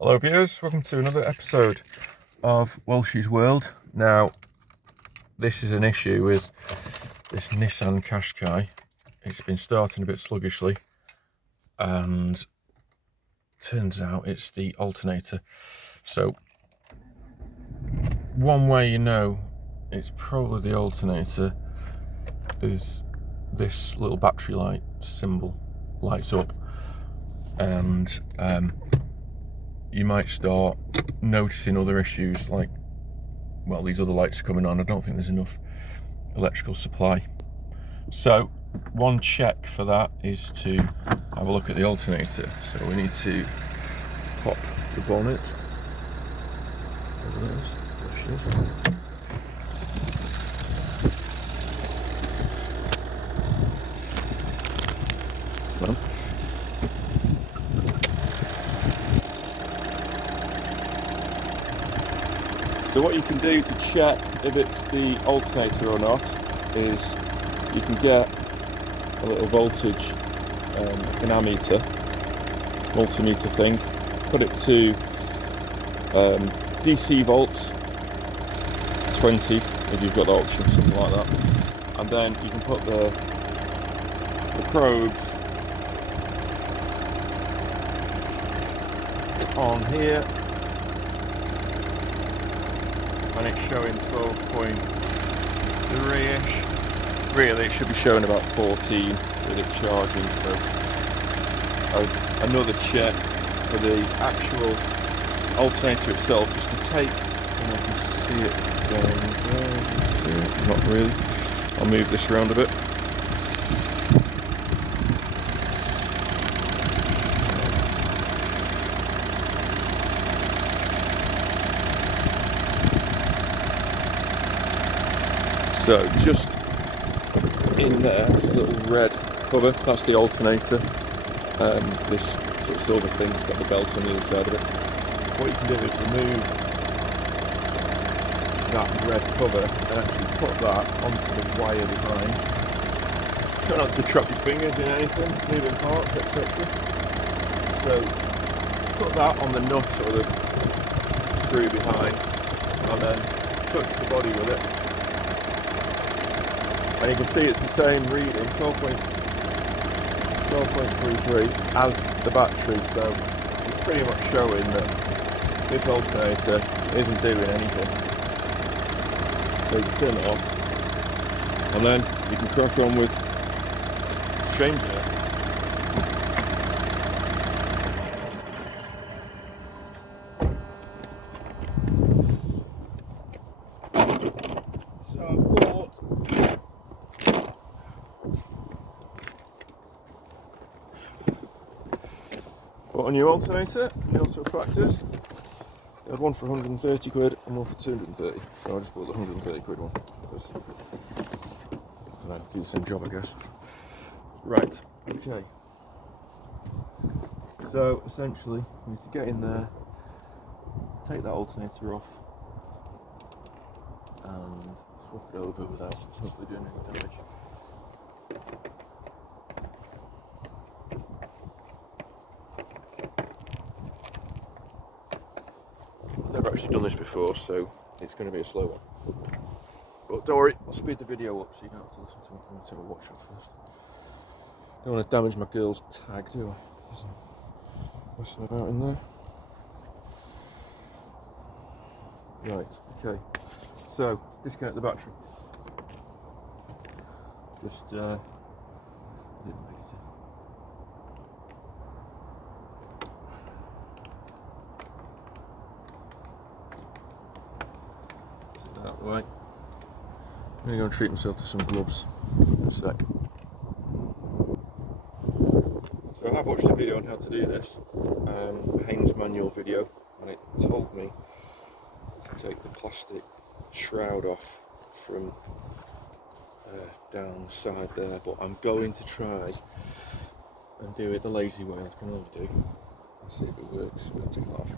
Hello viewers, welcome to another episode of Welsh's World. Now, this is an issue with this Nissan Qashqai. It's been starting a bit sluggishly and turns out it's the alternator. So, one way you know it's probably the alternator is this little battery light symbol lights up, and you might start noticing other issues like, well, these other lights are coming on. I don't think there's enough electrical supply. So one check for that is to have a look at the alternator. So we need to pop the bonnet over there. There she is. Come on. So what you can do to check if it's the alternator or not is you can get a little voltage an ammeter, multimeter thing, put it to DC volts 20 if you've got the option, something like that, and then you can put the probes on here, and it's showing 12.3ish. Really it should be showing about 14 with it charging. So another check for the actual alternator itself, just to take, and I can see it going there. You can see it? Not really. I'll move this around a bit. So just in there, there's a little red cover, that's the alternator. This sort of silver thing's got the belt on the other side of it. What you can do is remove that red cover and actually put that onto the wire behind. Try not to trap your fingers in anything, moving parts, etc. So put that on the nut or the screw behind, and then touch the body with it. And you can see it's the same reading, 12.33 as the battery, so it's pretty much showing that this alternator isn't doing anything. So you can turn it off, and then you can crack on with changing it. So I've bought a new alternator, the auto factors. I had one for 130 quid and one for 230, so I just bought the 130 quid one because I do the same job, I guess. Right, okay. So essentially, we need to get in there, take that alternator off, and swap it over without hopefully doing any damage. I've never actually done this before, so it's going to be a slow one. But don't worry, I'll speed the video up so you don't have to listen to me. I'm going to take a watch off first. Don't want to damage my girl's tag, do I? Messing about in there. Right, okay. So, disconnect the battery. Just, I didn't make it in. Set that out of the way. I'm going to go and treat myself to some gloves in a sec. So I have watched a video on how to do this, Haynes manual video, and it told me to take the plastic shroud off from down the side there, but I'm going to try and do it the lazy way I can only do. I'll see if it works. We'll take that off.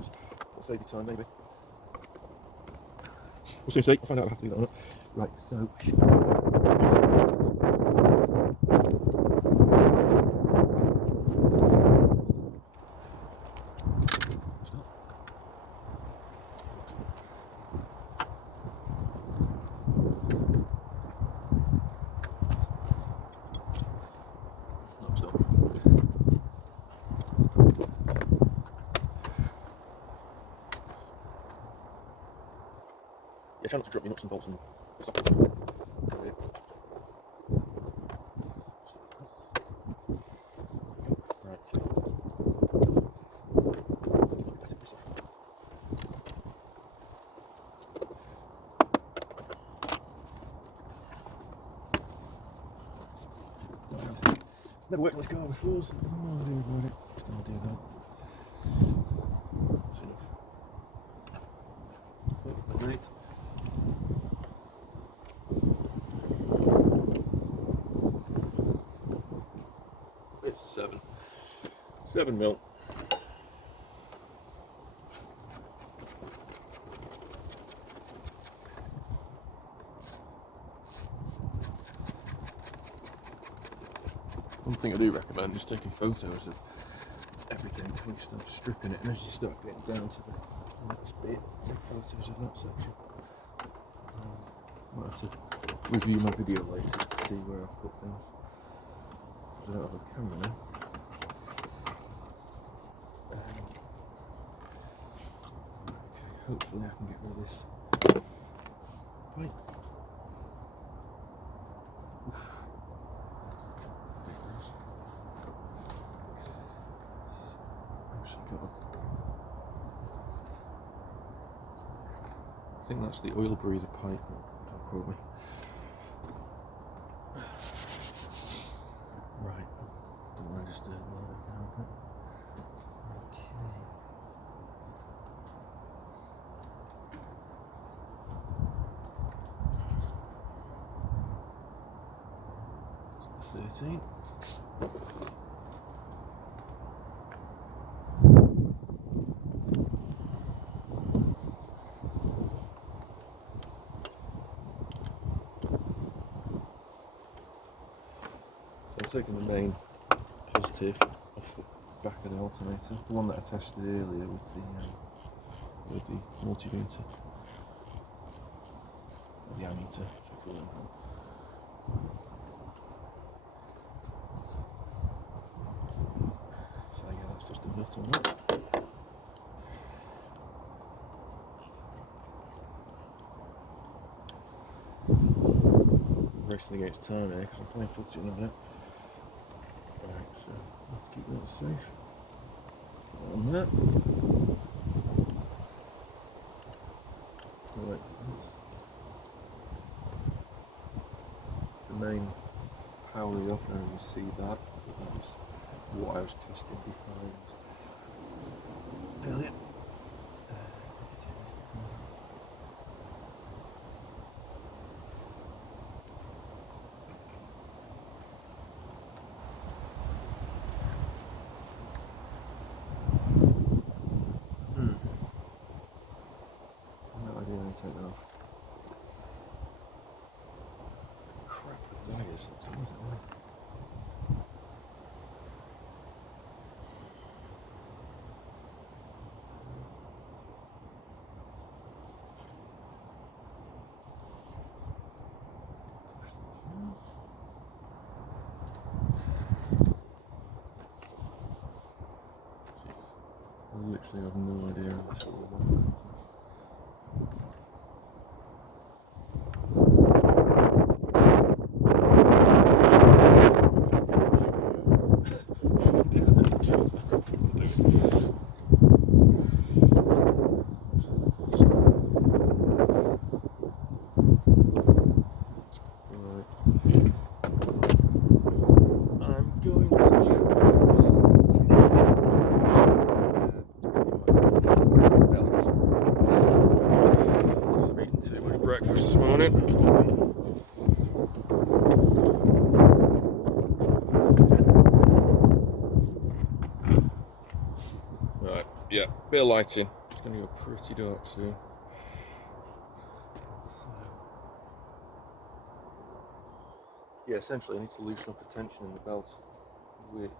We'll save you time maybe. We'll soon see. I'll find out if I have to do that or not. Right, so try not to drop your nuts and bolts and sockets. Right. Never worked on this car before, so I have no idea about it. Just gonna do that. That's enough. Oh, right. It's 7 mil. One thing I do recommend is taking photos of everything before you start stripping it, and as you start getting down to the next bit, take photos of that section. Might have to review my video later to see where I've put things. I don't have a camera now. Okay, hopefully I can get rid of this pipe. I think that's the oil breather pipe, don't quote me. Right, don't register while I can help it. Okay. So 13. I'm taking the main positive off the back of the alternator, the one that I tested earlier with the multimeter, or the ammeter, which I call it. So yeah, that's just a nut on that. Racing against time here because I'm playing footy in a minute. Right, so I have to keep that safe. On that. Right, so that's the main power off. I don't really see that, but that was what I was testing behind earlier. Take that off. Crap with wires, that's always the way. I literally have no idea how this will work. Breakfast this morning. Right, yeah, bit of lighting. It's going to go pretty dark soon. So, yeah, essentially I need to loosen up the tension in the belt, which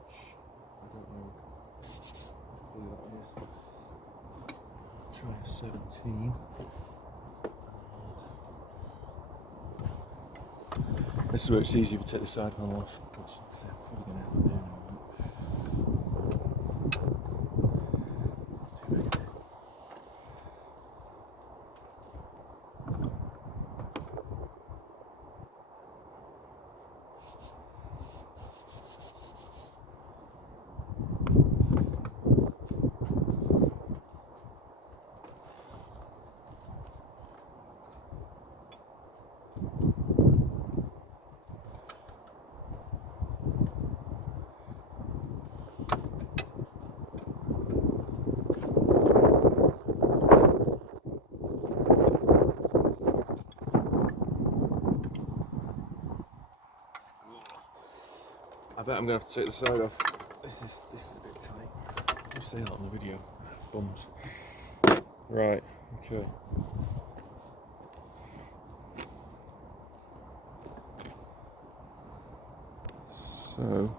I don't know who that is. Try a 17. This is where it's easy to take the side panel off, which I'm probably going to have to do now. bet I'm gonna have to take the side off. This is a bit tight. You say that on the video. Bums. Right. Okay. So.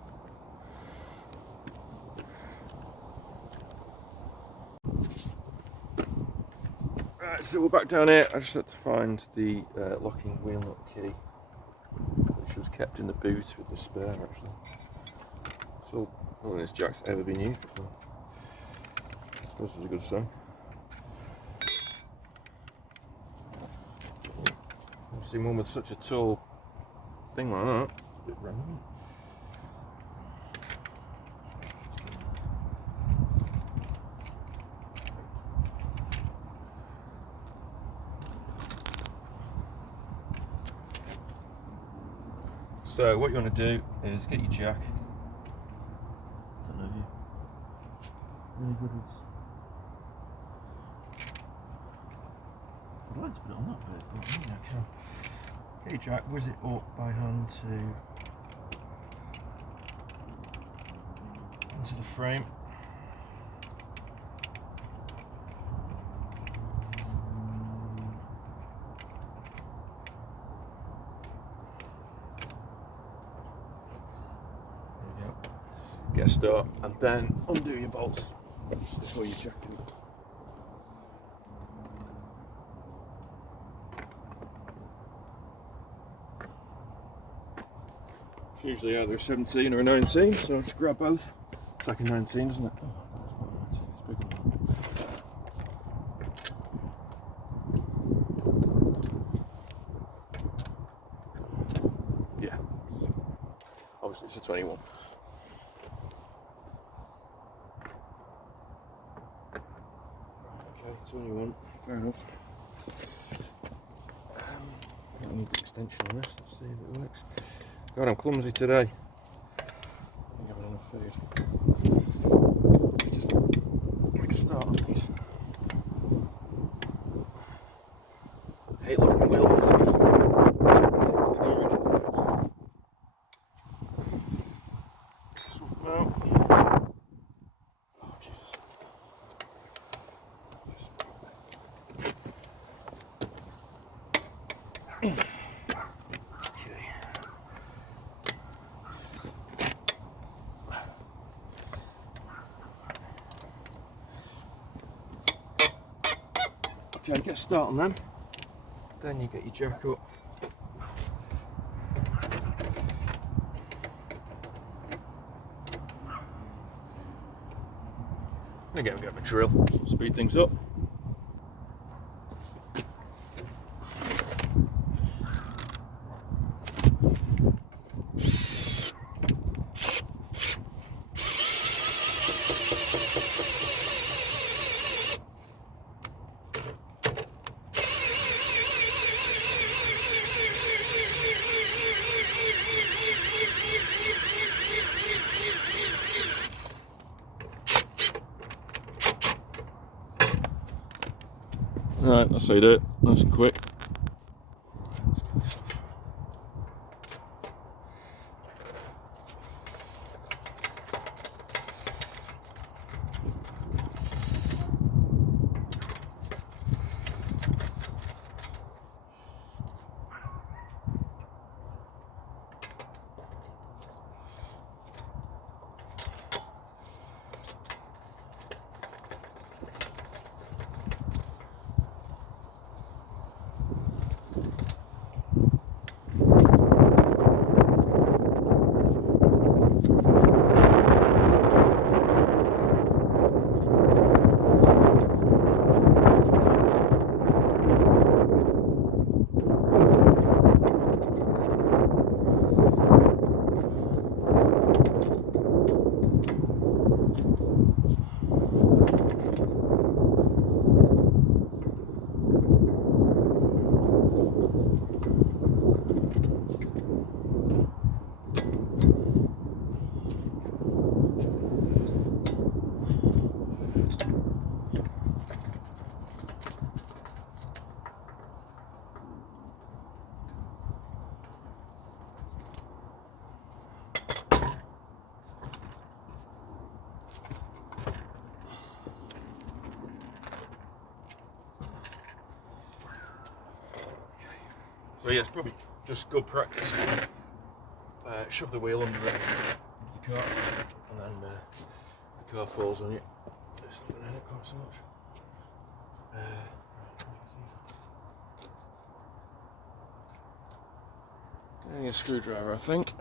Right, so we're back down here. I just had to find the locking wheel nut key, which was kept in the boot with the spare actually. So, I don't think this jack's ever been used before. I suppose it's a good sign. I've seen one with such a tall thing like that. It's a bit random. So what you want to do is get your jack. Don't know if you're really good with. I'd like to put it on that bit, but maybe I can. Get your jack, whiz it up by hand into the frame. Get a start, and then undo your bolts before you jack it up. It's usually either a 17 or a 19, so just grab both. It's like a 19, isn't it? Oh, it's not a 19, it's bigger than that. Yeah, obviously it's a 21. Okay, 21, fair enough. I need the extension on this, let's see if it works. God, I'm clumsy today. I think I've had enough food. Let's just make a start on these. I hate locking wheel nuts actually. Swap them out. Oh, Jesus. Okay. Okay, get a start on them. Then you get your jack up. Again, we get my drill, speed things up. Right, that's how you do it, nice and quick. So yeah, it's probably just good practice to shove the wheel under the car, and then the car falls on you. It's not going to hit quite so much. Getting a screwdriver, I think.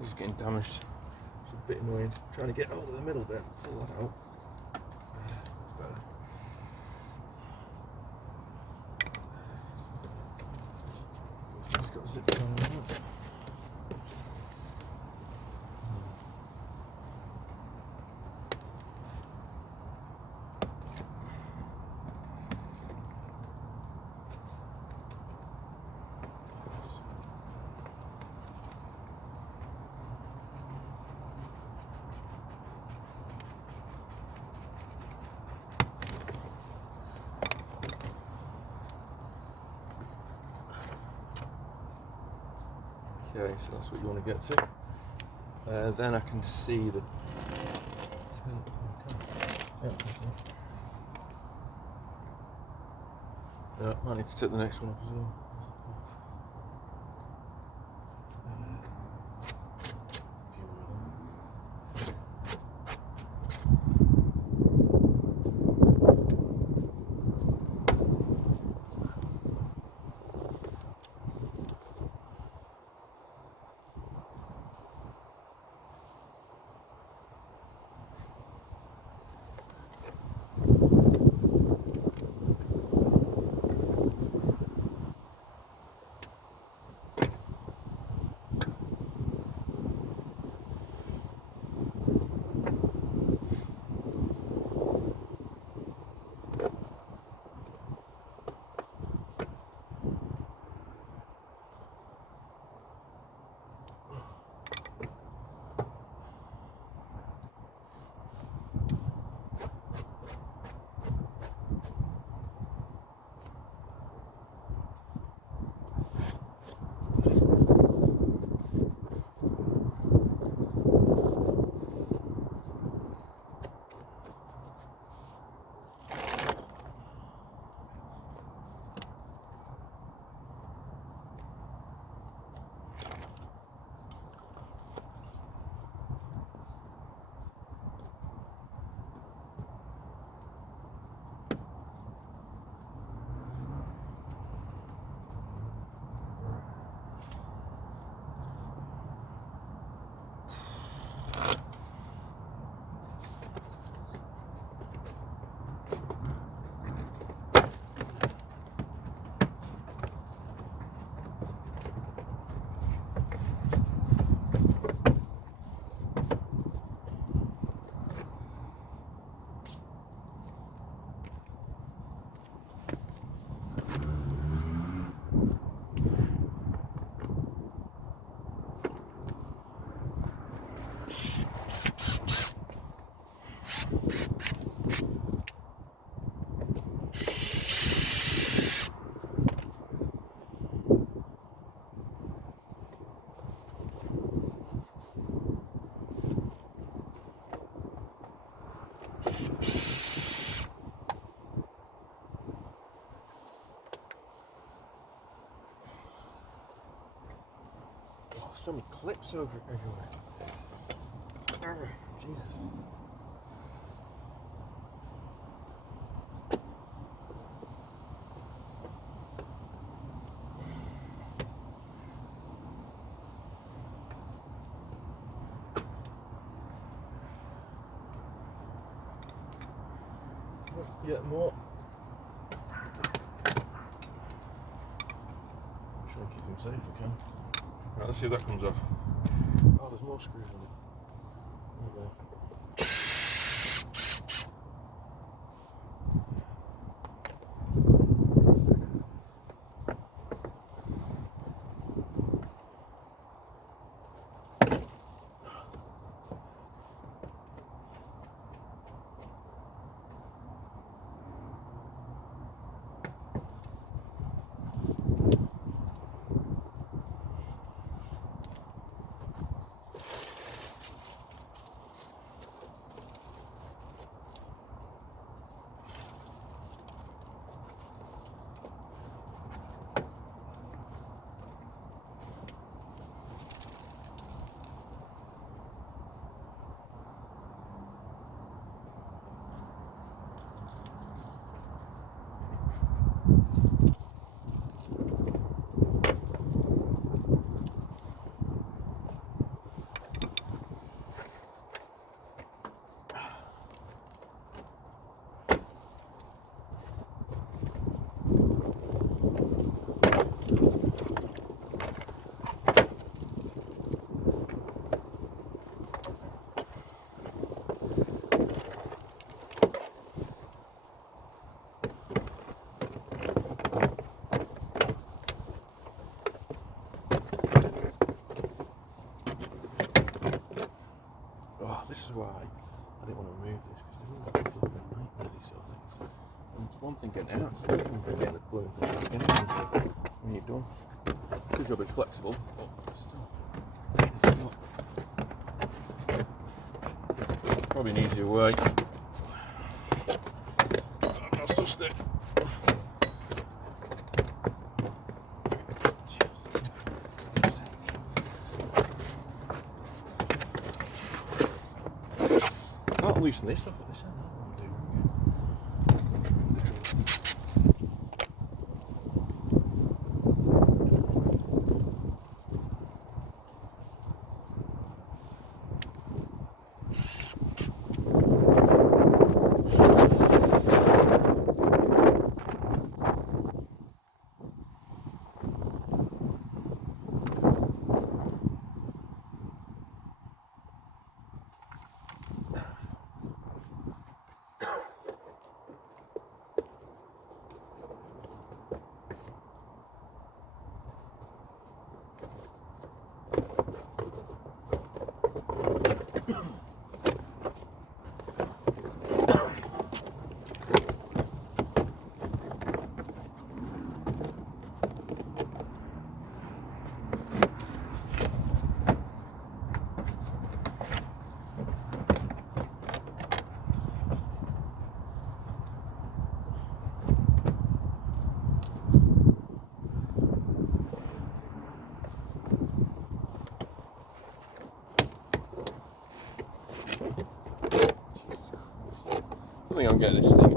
He's getting damaged. It's a bit annoying. Trying to get hold of the middle bit, pull that out. It's better. He's got zips on it. Okay, so that's what you want to get to. Then I can see the yeah, I need to take the next one off as well. So many clips over everywhere. Jesus. Yet more. Try and keep them safe if I can. Right, let's see if that comes off. Oh, there's more screws in it. There we go. Oh, this is why I didn't want to remove this, because they're all like flipping nightmare, these sort of things. And it's one thing getting out, it's another thing getting the glue and things back in when you're done. Because you're a bit flexible, but still. Probably an easier way. I've not sussed it. I'll loosen this up at this end. I think I'm getting this thing.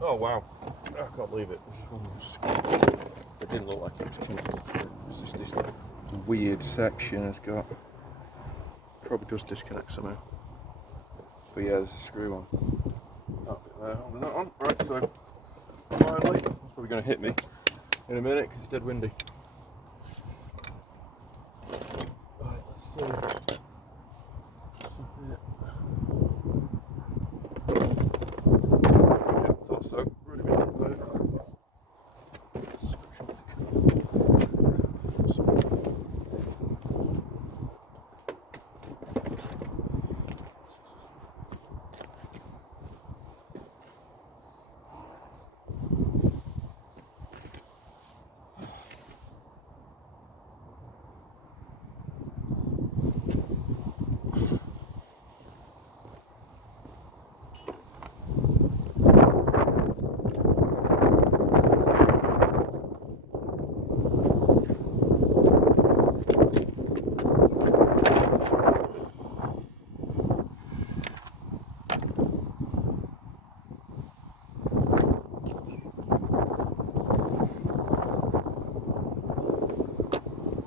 Oh wow, I can't believe it. It didn't look like it was connected. It's just this weird section has got, probably does disconnect somehow. But yeah, there's a screw on. That bit there, holding that on. Right, so finally, it's probably going to hit me in a minute because it's dead windy. Right, let's see. So, really been hit there.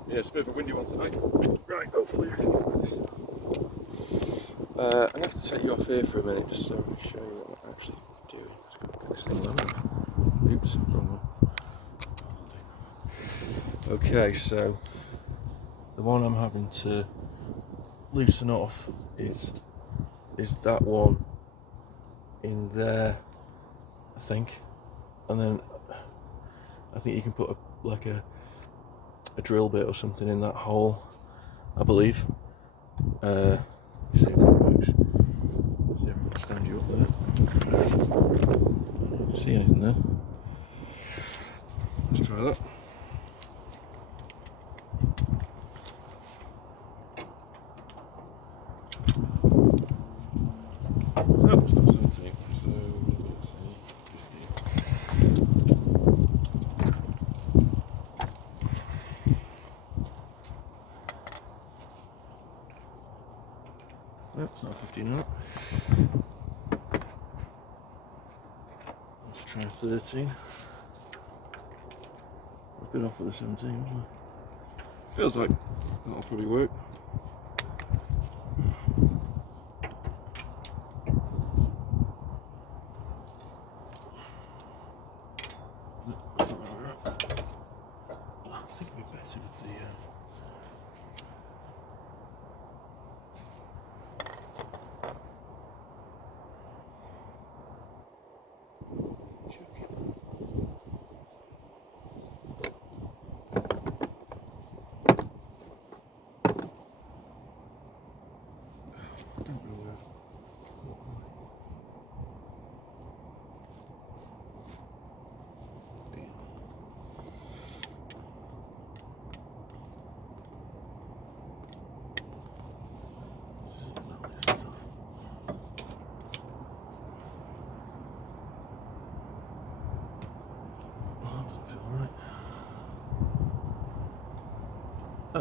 Yeah, it's a bit of a windy one tonight. Right, hopefully I can find this. I'm going to have to take you off here for a minute just so I can show you what I'm actually doing. Let's get this thing low. Oops, wrong one. Okay, so the one I'm having to loosen off is that one in there, I think. And then I think you can put a drill bit or something in that hole, I believe. See if it works. See if I can stand you up there. See anything there? Let's try that. So it's not 17, so let's see. No, it's not 15 now. Let's try 13. I've been off with the 17, haven't I? Feels like that'll probably work.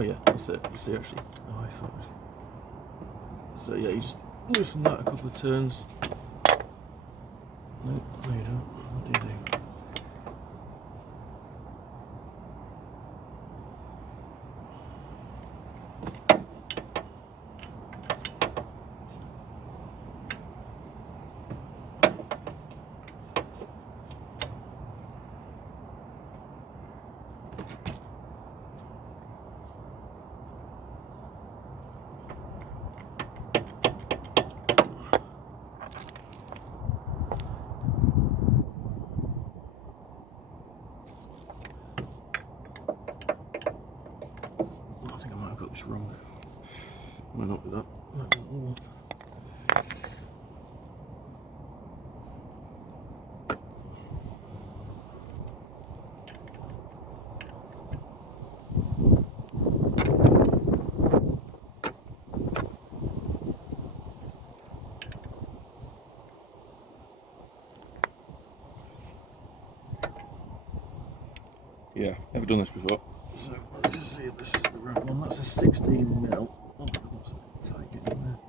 Oh yeah, that's it. You see actually. Oh, I thought it was... So yeah, you just loosen that a couple of turns. No, no you don't. What do you do? I think I might have got this wrong. Might not be that. Might be the other one. Yeah, never done this before. So let's just see if this is the right one. That's a 16 mil. Oh, that's a bit tight getting in there.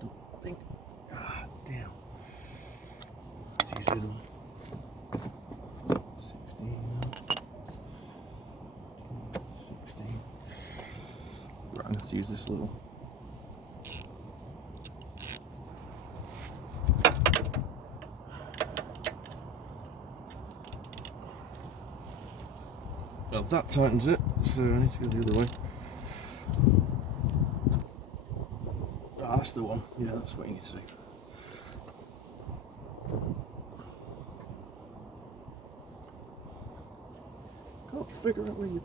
Don't think. Ah, damn. Let's use the other one. 16 mil. 16. Right, I'm going to have to use this little. Well, that tightens it, so I need to go the other way. Ah, that's the one. Yeah, that's what you need to do. Can't figure out where you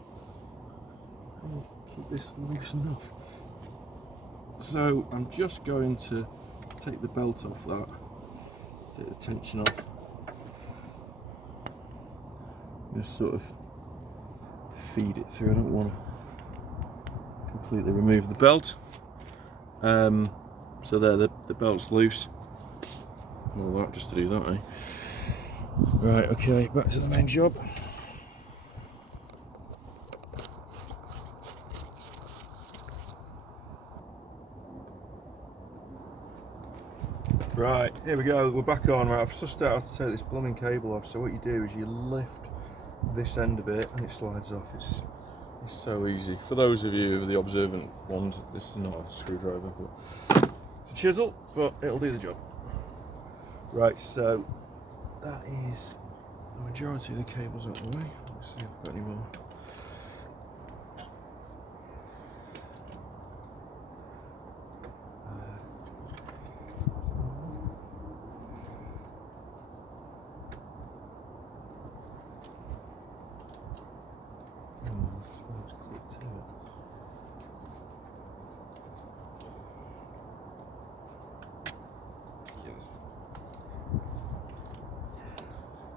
keep this loosened off. So I'm just going to take the belt off that, take the tension off. Just sort of feed it through. I don't want to completely remove the belt. So there, the belt's loose. All that just to do that, eh? Right, okay, back to the main job. Right, here we go, we're back on. Right, I've just started to take this blooming cable off. So what you do is you lift this end of it and it slides off. It's so easy. For those of you who are the observant ones, this is not a screwdriver, but it's a chisel, but it'll do the job. Right, so that is the majority of the cables out of the way. Let's see if I've got any more.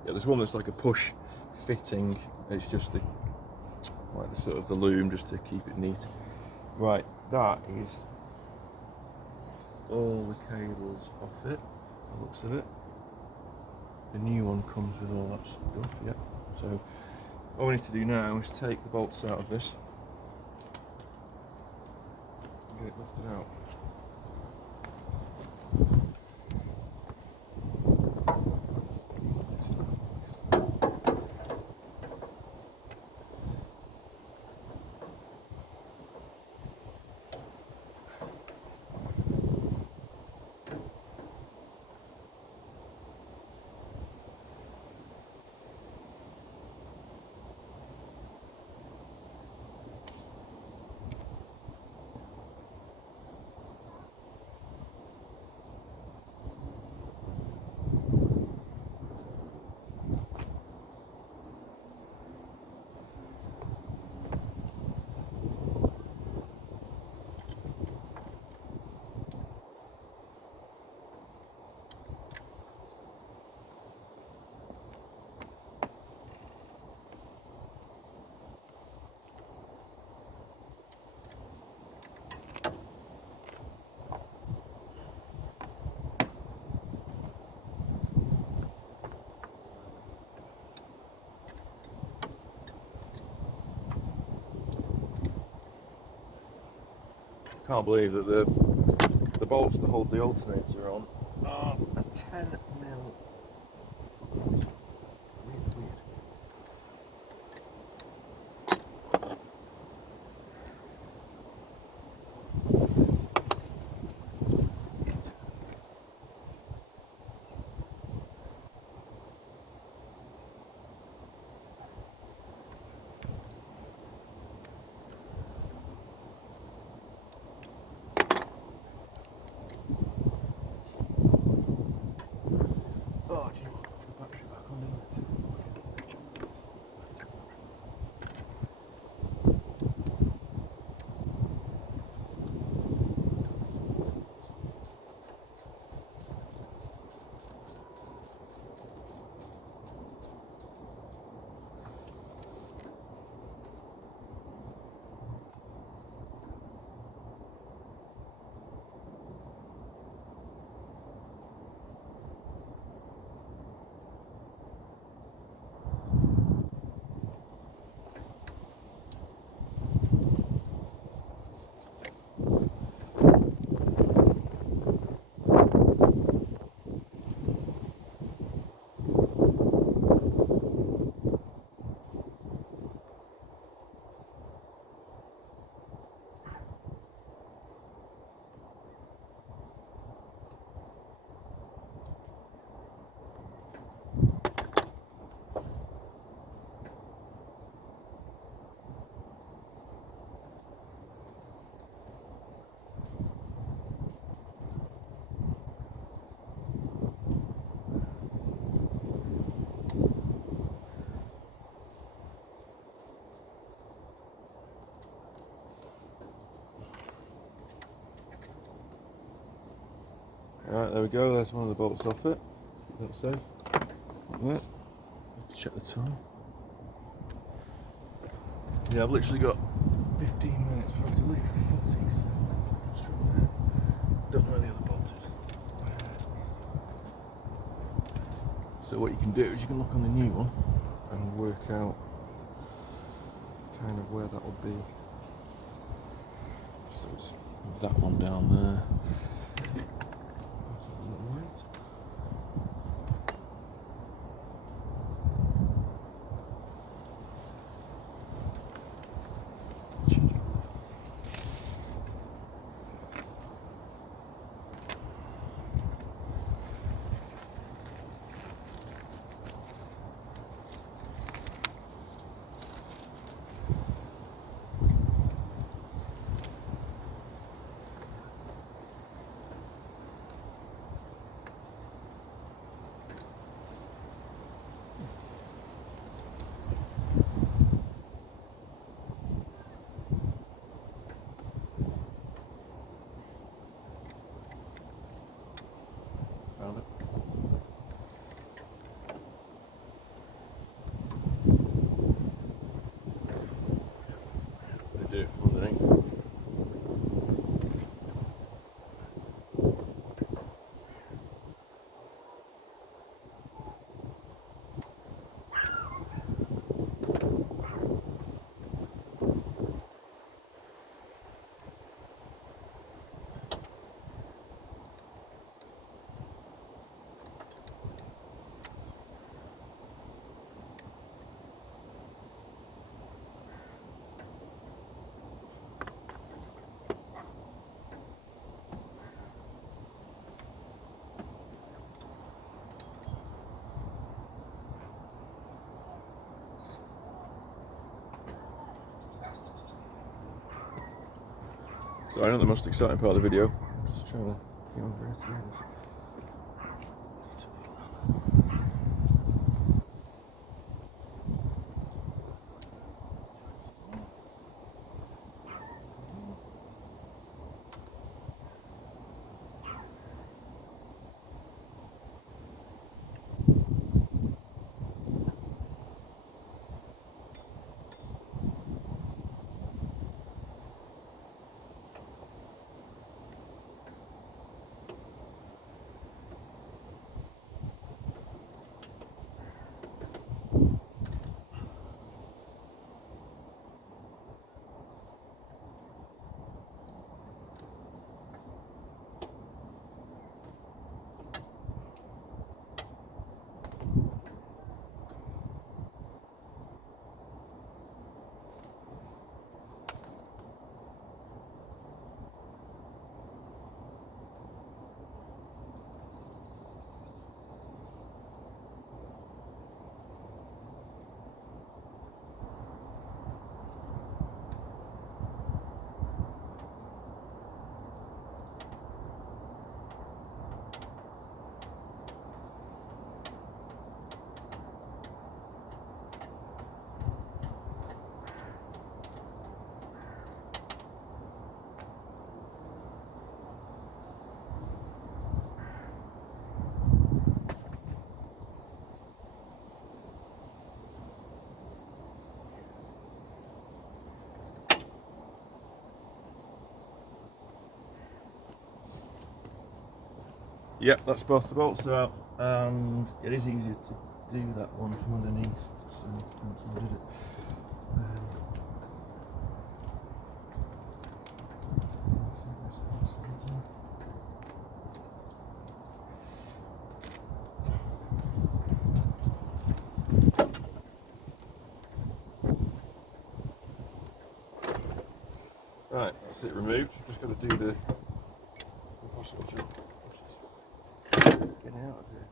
Yeah, there's one that's like a push fitting. It's just the sort of the loom just to keep it neat. Right, that is all the cables off it. The looks of it. The new one comes with all that stuff. Yeah. So all we need to do now is take the bolts out of this and get it lifted out. Can't believe that the bolts to hold the alternator on are a 10mm. Really weird. Oh, do you want to put the battery back on, didn't it? Alright, there we go, there's one of the bolts off it. Keep that safe. Yeah. Check the time. Yeah, I've literally got 15 minutes before I have to leave for 40, so just from there. Don't know where the other bolt is. Where is the other bolt? So what you can do is you can look on the new one and work out kind of where that would be. So it's that one down there. Found it. They do it from underneath. So I know the most exciting part of the video. I'm just trying to get on very through this. Yep, that's both the bolts out, and it is easier to do that one from underneath. So once I did it. Right, that's it removed. Just got to do the impossible job. Getting out of here.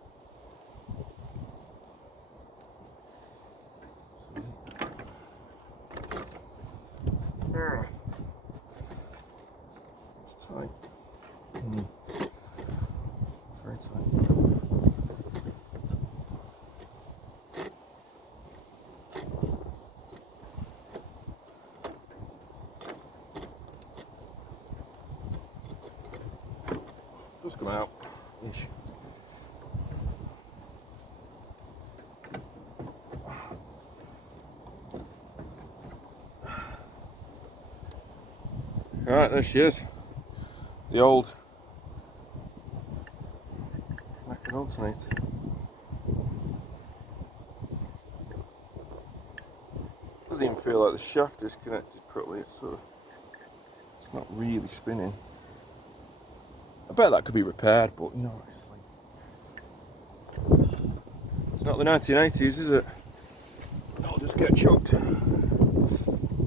It's tight. Very tight. Does come out. Ish. Right, there she is. The old knackered alternator. Doesn't even feel like the shaft is connected properly. It's not really spinning. I bet that could be repaired, but you know, it's not the 1980s, is it? I'll just get chucked.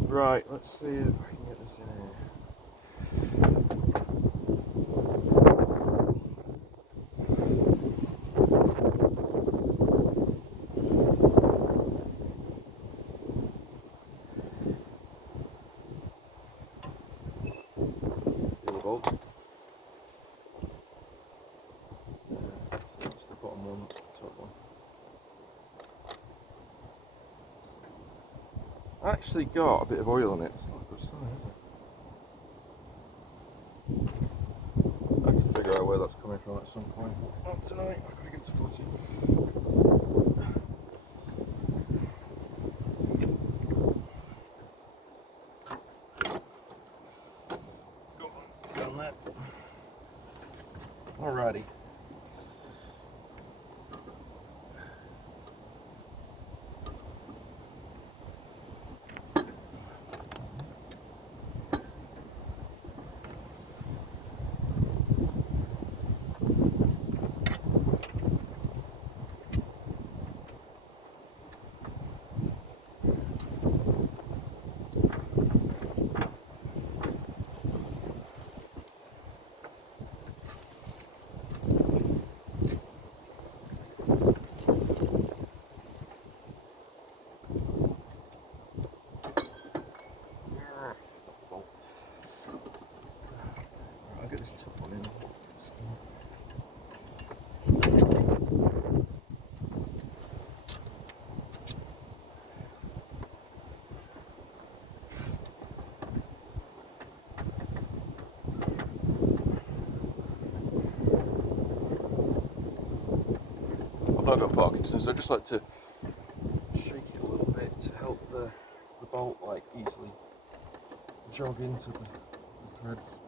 Right, let's see if I can get this in here. See the bolt? So that's the bottom one, that's the top one. Actually got a bit of oil on it. It's not a good sign, is it? I have to figure out where that's coming from at some point. Not tonight. I've got to get to footy. Go on, down there. Alrighty. I'll get this top one in. I've not got Parkinson's, so I just like to shake it a little bit to help the bolt like easily jog into the threads.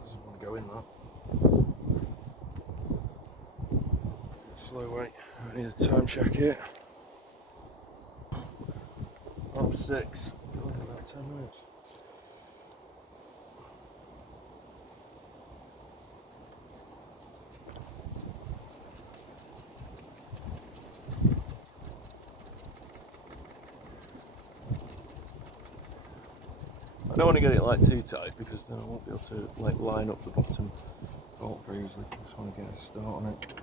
Doesn't want to go in that. Slow weight. I need a time check here. 6:30. Going in about 10 minutes. I don't want to get it like too tight because then I won't be able to like line up the bottom bolt very easily. I just want to get a start on it.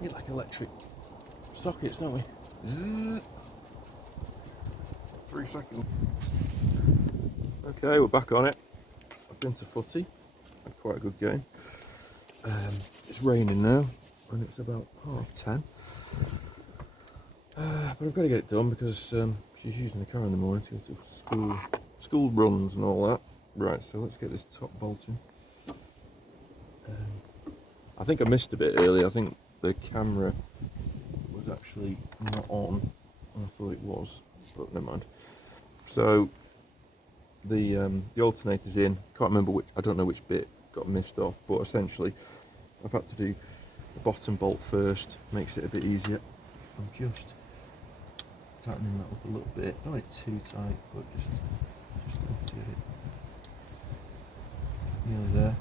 Need like electric sockets, don't we? 3 seconds. Okay, we're back on it. I've been to footy. quite a good gain. It's raining now, and it's about 10:30. But I've got to get it done because she's using the car in the morning to go to school runs and all that. Right, so let's get this top bolt in. I think I missed a bit earlier. I think the camera was actually not on. I thought it was, but never mind. So the alternator's in. Can't remember which. I don't know which bit got missed off, but essentially I've had to do the bottom bolt first. Makes it a bit easier. I'm just tightening that up a little bit. Not it too tight, but just enough to get it nearly there.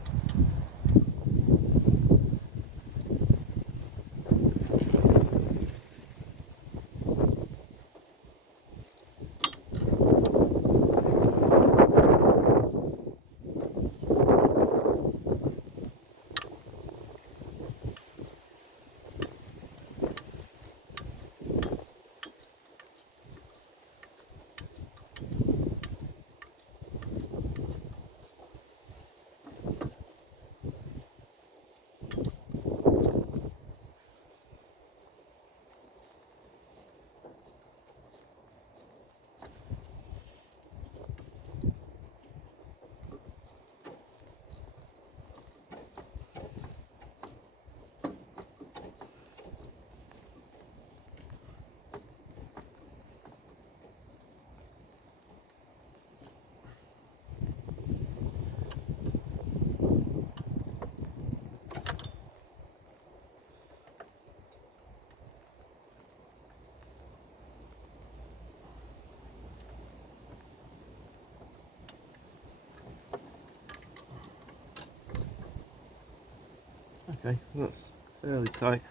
Okay, so that's fairly tight.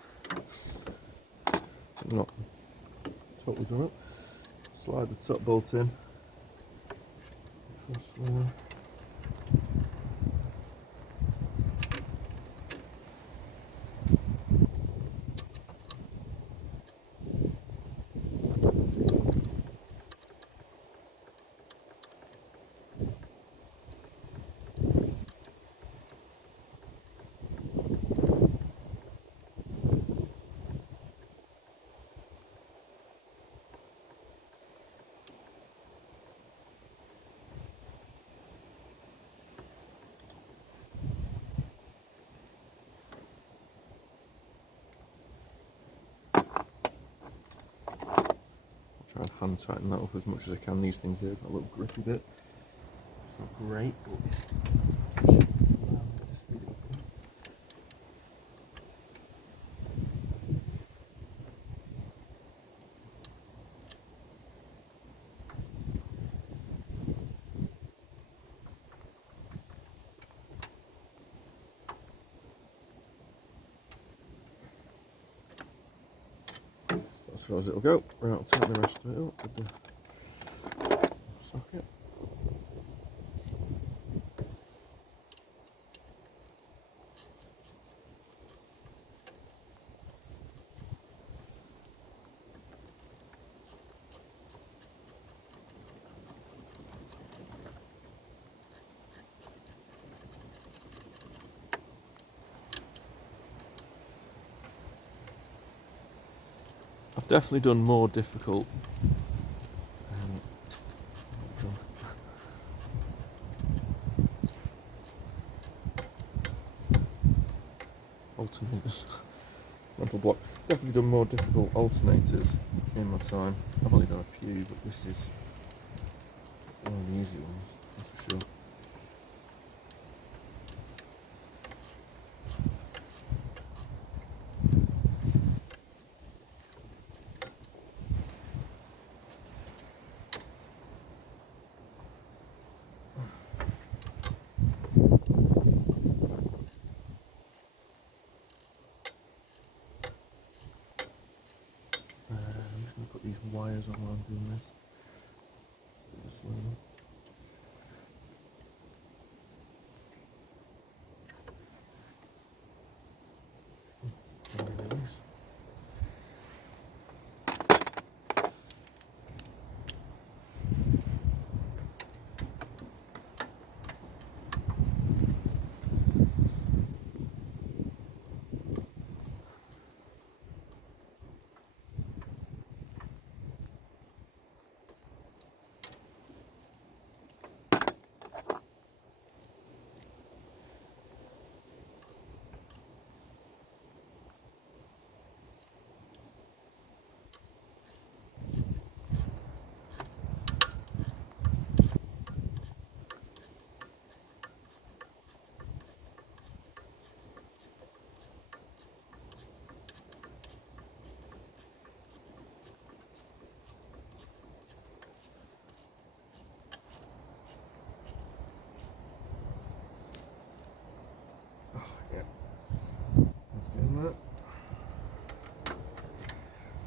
Not totally done it. Slide the top bolt in. Across there. Try and hand tighten that up as much as I can. These things here got a little grippy bit. It's not great, but it should allow me to speed it up a bit. As far as it'll go. Right, I'll tighten the rest of it up with the socket. I've definitely done more difficult alternators. Mental block. Definitely done more difficult alternators in my time. I've only done a few, but this is one of the easy ones, that's for sure. I'm just going to put these wires on while I'm doing this.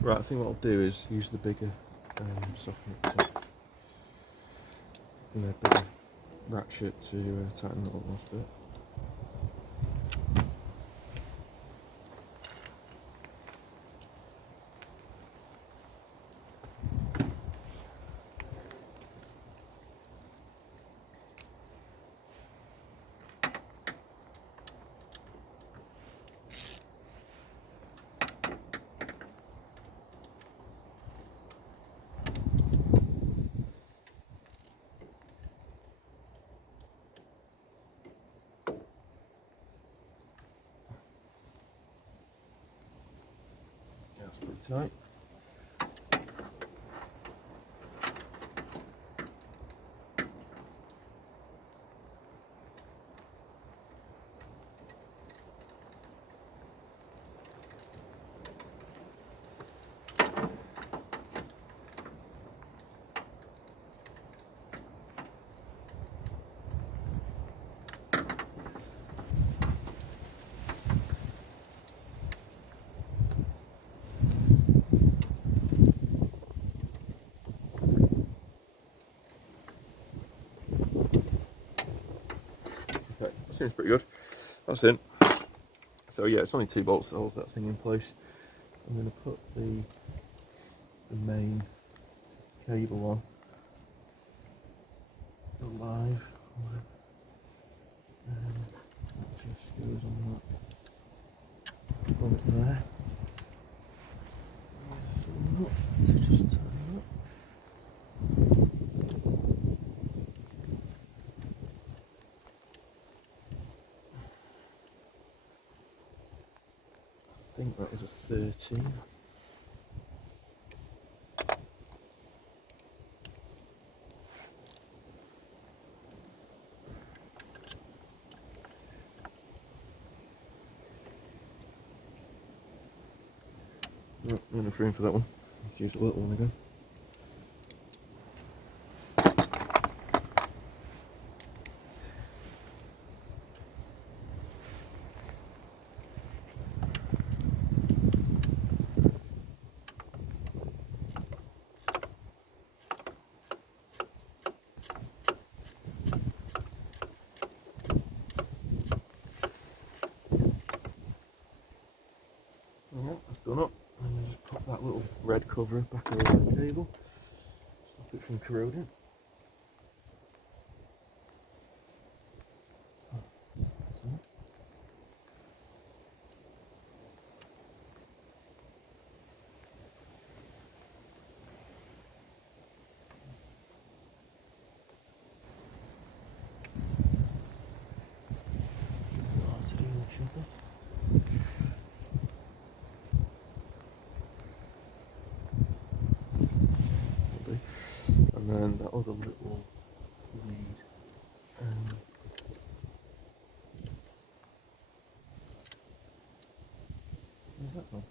Right, I think what I'll do is use the bigger socket, bigger ratchet to tighten the last bit. That's pretty tight. Okay, seems pretty good. That's in. So yeah, it's only 2 bolts that holds that thing in place. I'm going to put the main cable on the live, and it just goes on that bolt there. So to just tighten up. I think that was a 13. Not enough room for that one. Let's use a little one again. Alright, that's done up. And then just pop that little red cover back over the cable. Stop it from corroding. And then that other little lead. Where's that from?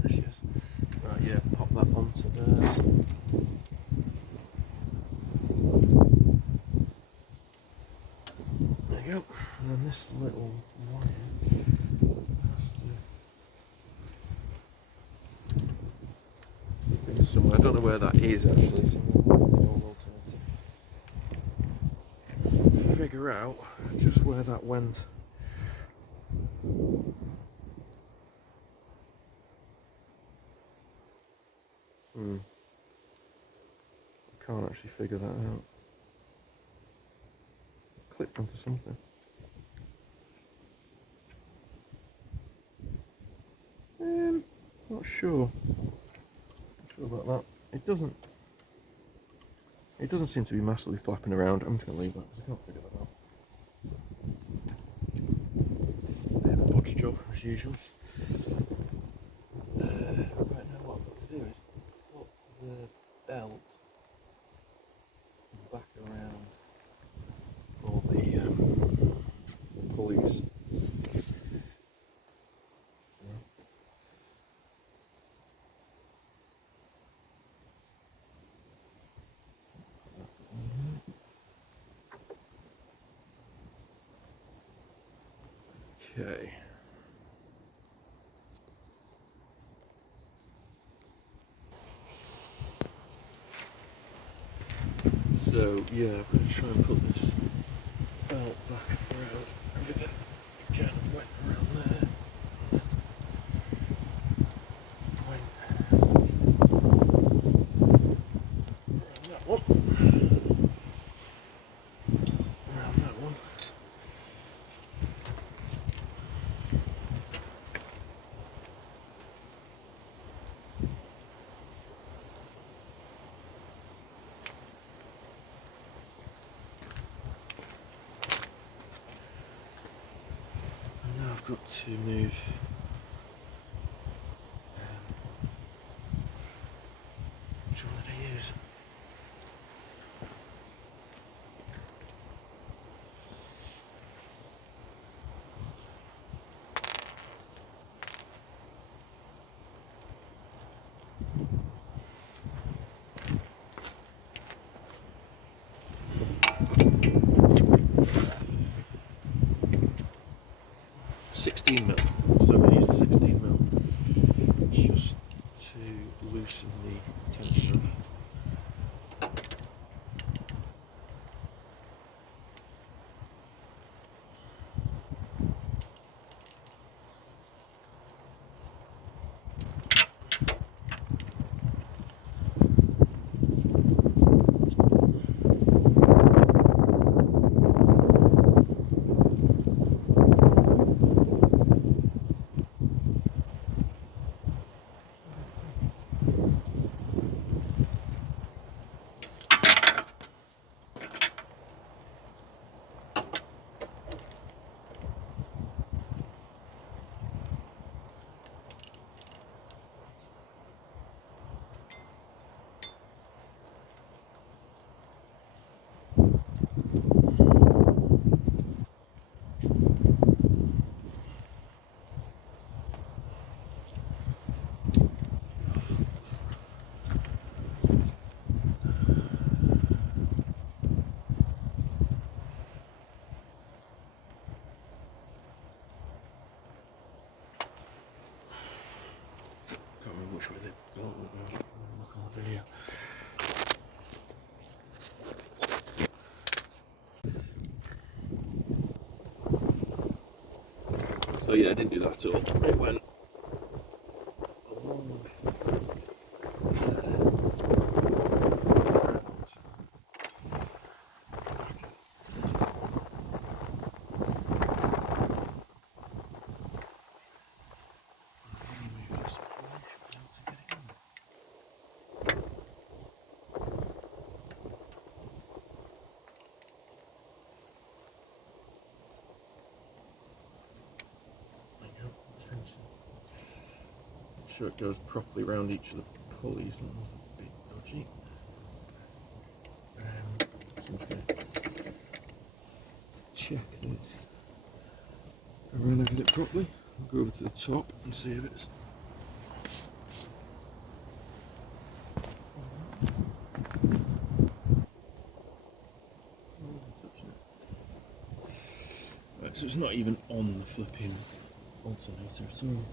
Delicious. Right, yeah, pop that onto there. There you go. And then this little wire has to be somewhere. I don't know where that is actually. So we'll figure out just where that went. I can't actually figure that out. Clipped onto something. Not sure. Not sure about that. It doesn't seem to be massively flapping around. I'm just going to leave that because I can't figure that out. Bit of a bodge job as usual. Right now what I've got to do is put the belt back around all the pulleys. Okay. So yeah, I'm going to try and put this belt back around everything. Kind of went around there. Around that one. Around that one. And now I've got to move which one did I use? $16mm. So I'm going to use the 16mm just to loosen the tension off. Can't remember which way the belt went round. Look on the video. So yeah, I didn't do that at all. It went along. Make sure it goes properly around each of the pulleys, and that's a bit dodgy. So I'm just going to check that it's around everything properly. I'll go over to the top and see if it's right, so it's not even on the flipping alternator at all.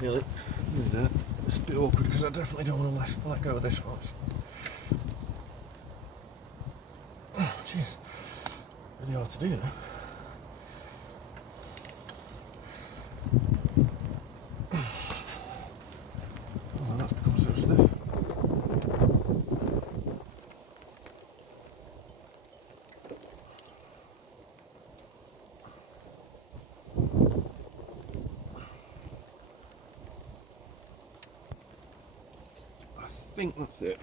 Nearly. Move that. It's a bit awkward because I definitely don't want to let go of this one. Oh, jeez. Really hard to do now. Oh, that's become so stiff. I think that's it.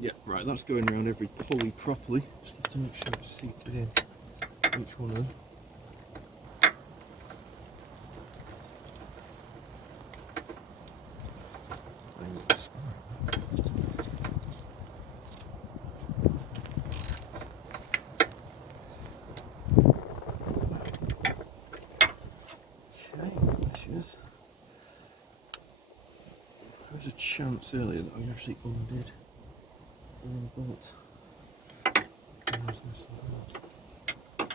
Yeah, right, that's going around every pulley properly. Just have to make sure it's seated in each one of them. There was a chance earlier that I actually undid the bolt. Where's this one?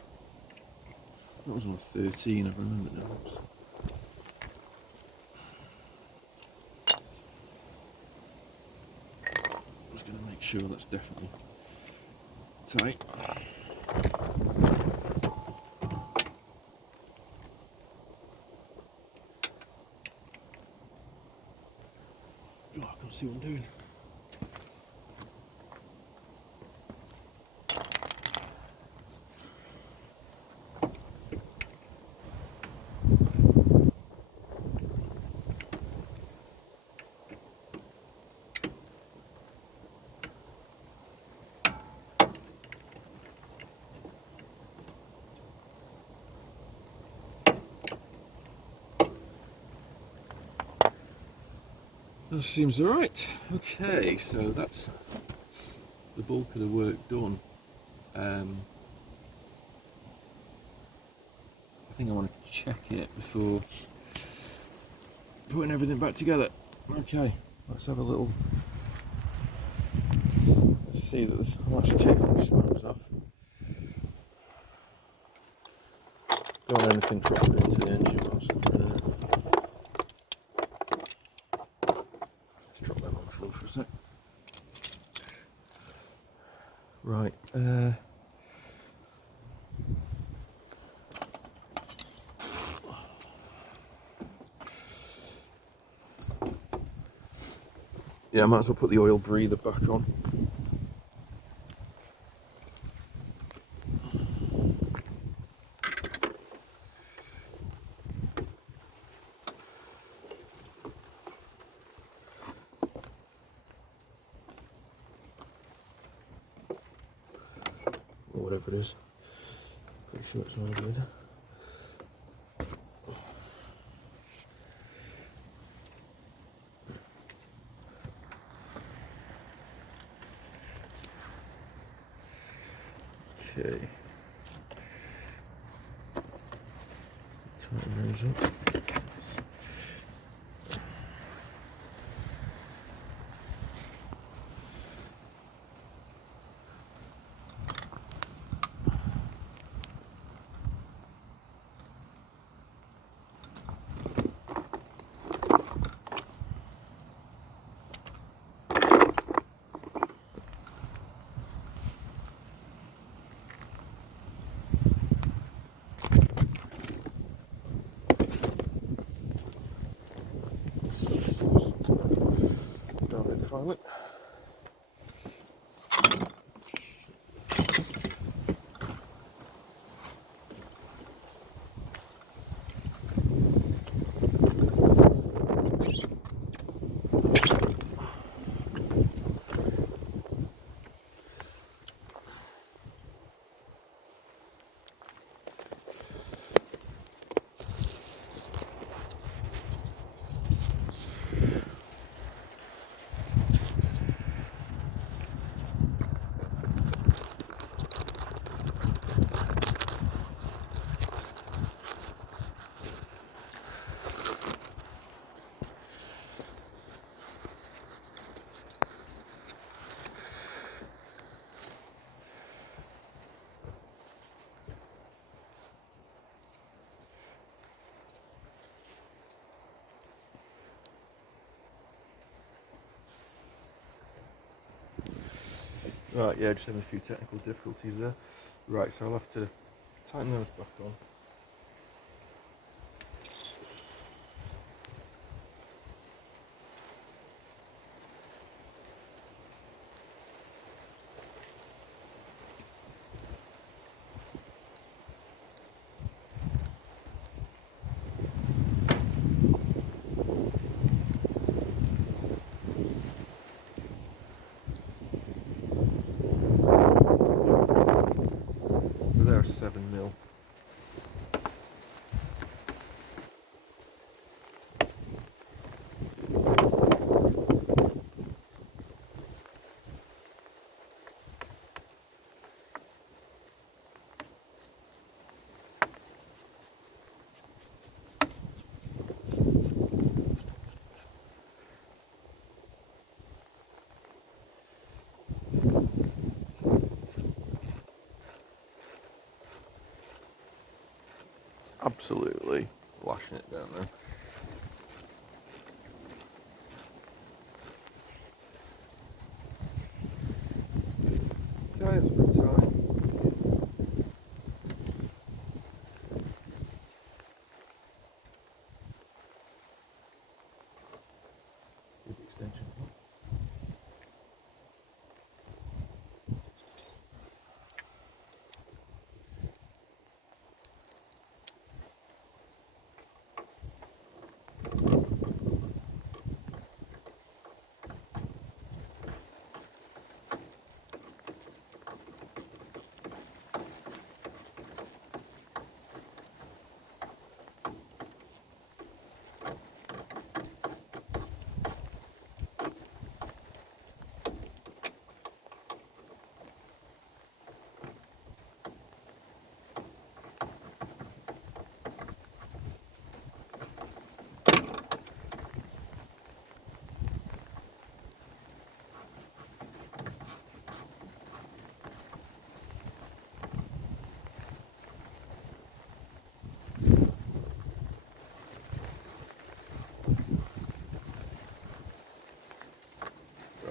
That was on 13, I remember now. I'm just going to make sure that's definitely tight. Oh, I can't see what I'm doing. That seems alright. Okay, so that's the bulk of the work done. I think I want to check it before putting everything back together. Okay, let's have a little. Let's see that there's. I'll actually take all the spanners off. Don't want anything dropping into the engine whilst I'm running it. Let's drop them on the floor for a sec. Right. Yeah, I might as well put the oil breather back on. Or whatever it is. Pretty sure it's an oil breather. Okay. Tighten those up. It. Right, yeah, just having a few technical difficulties there. Right, so I'll have to tighten those back on. So they're 7mm. absolutely lashing it down there. Tyre's pretty tight. Good extension.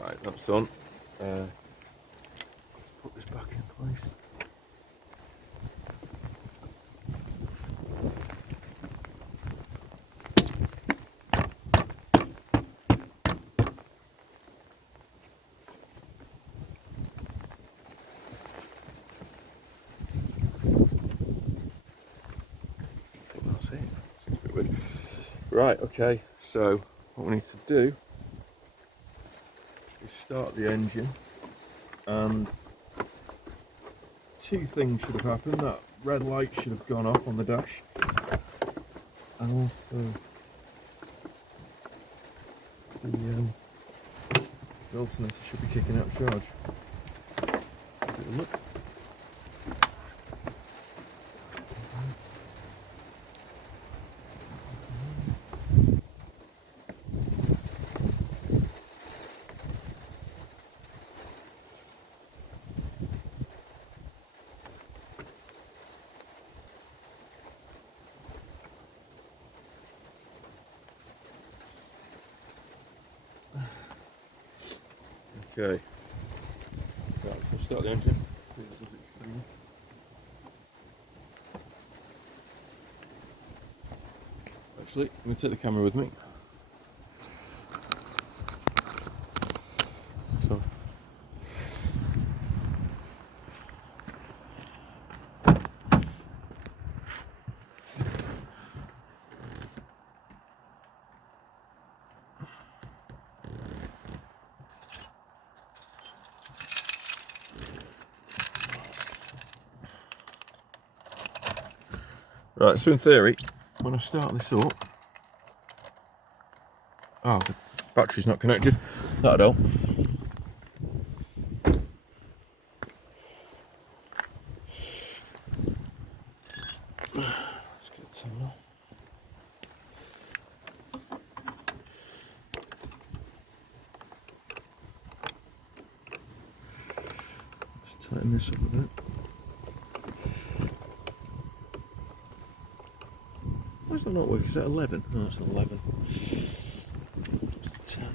Right, that's on. Let's put this back in place. I think that's it. Seems a bit weird. Right, okay, so what we need to do is start the engine, and two things should have happened. That red light should have gone off on the dash, and also the alternator should be kicking out charge. Give it a look. Okay, right, we'll start the engine. See if it does its thing. Actually, I'm going to take the camera with me. So, right, so in theory, when I start this up, oh, the battery's not connected. That'll help. Let's get it turned on. Let's tighten this up a bit. Why is that not working? Is that 11? No, it's 11. It's 10.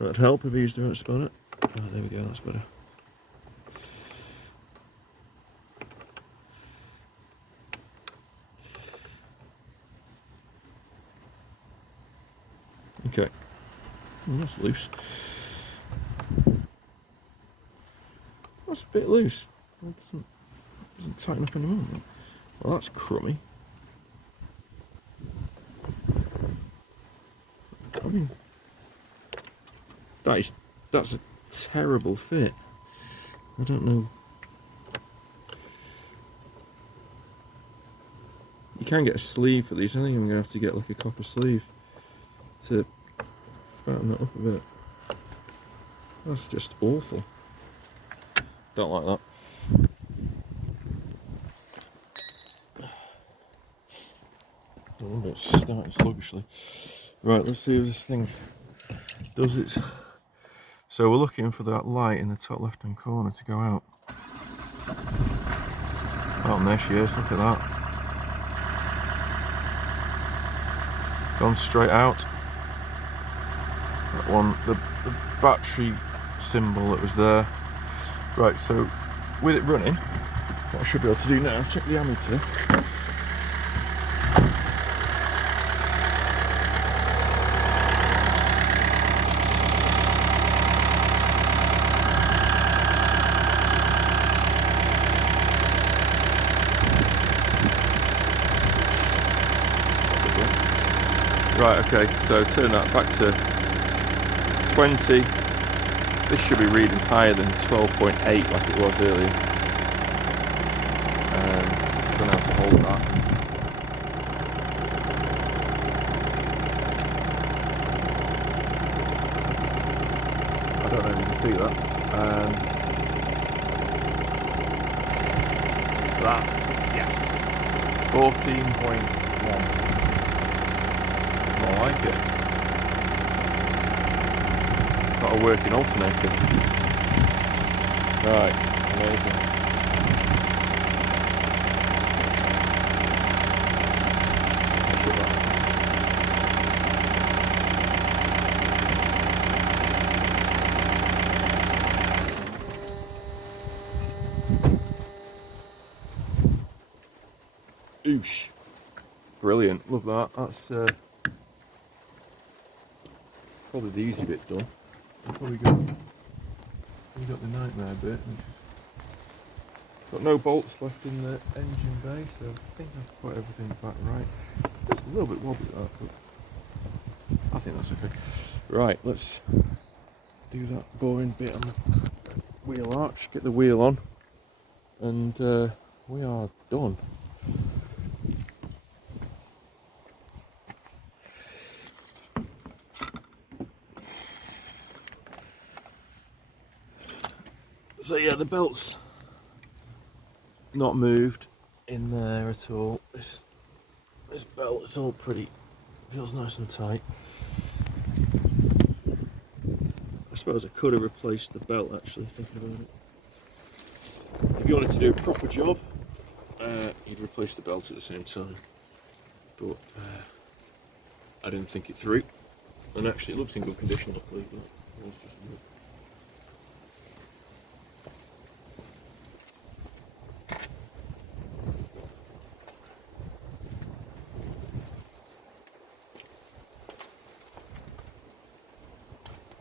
That'd help if I used the right spotter. Oh, there we go, that's better. Okay. Oh, that's loose. That's a bit loose. It doesn't tighten up anymore. Well, that's crummy. I mean, that's a terrible fit. I don't know. You can get a sleeve for these. I think I'm gonna have to get like a copper sleeve to fatten that up a bit. That's just awful. Don't like that. I wonder it's starting sluggishly. Right, let's see if this thing does its So we're looking for that light in the top left hand corner to go out. Oh, and there she is, look at that. Gone straight out. That one, the battery symbol that was there. Right, so with it running, what I should be able to do now is check the ammeter. Right, okay, so turn that back to 20. This should be reading higher than 12.8 like it was earlier. I'm going to have to hold that. I don't know if you can see that. That, yes, 14.1. I like it. Got a working alternator. Right, amazing. Shut that. Oosh. Brilliant, love that. That's probably the easy bit done. We've probably got the nightmare bit, which is got no bolts left in the engine bay, so I think I've put everything back right. It's a little bit wobbly that, but I think that's okay. Right, let's do that boring bit on the wheel arch, get the wheel on, and we are done. So yeah, the belt's not moved in there at all. This belt is all pretty, feels nice and tight. I suppose I could have replaced the belt actually, thinking about it. If you wanted to do a proper job, you'd replace the belt at the same time. But I didn't think it through. And actually it looks in good condition, luckily, but it's just new.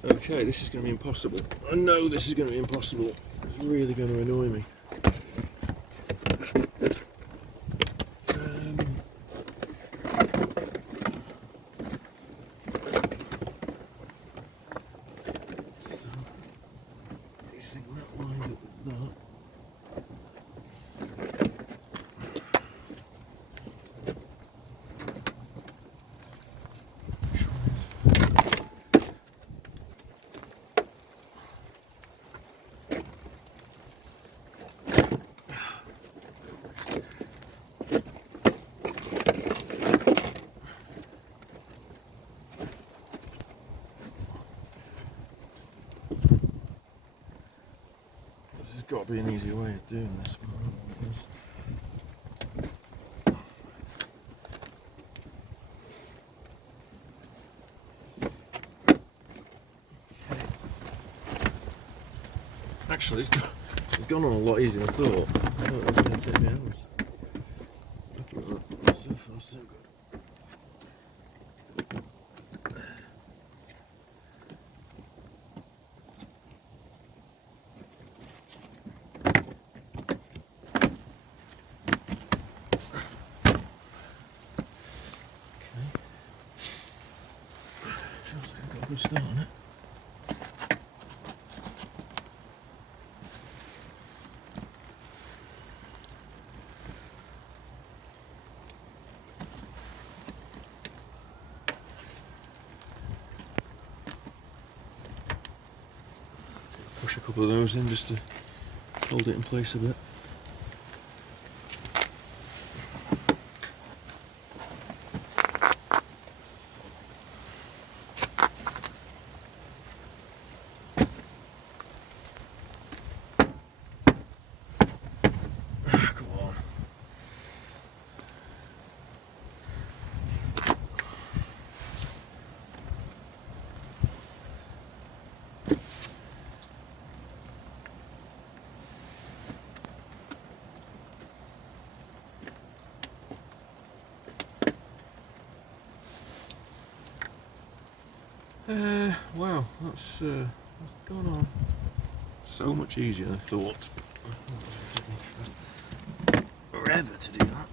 Okay, this is going to be impossible. I know this is going to be impossible. It's really going to annoy me. So, you think that lined up with that? There's got to be an easier way of doing this one. Actually, it's gone on a lot easier than I thought. I thought it was going to take me hours. Look at that. So far, so good. Feels like I've got a good start on it. Push a couple of those in just to hold it in place a bit. wow, that's gone on so much easier than I thought. Forever to do that.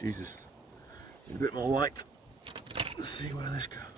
Jesus, need a bit more light. Let's see where this goes.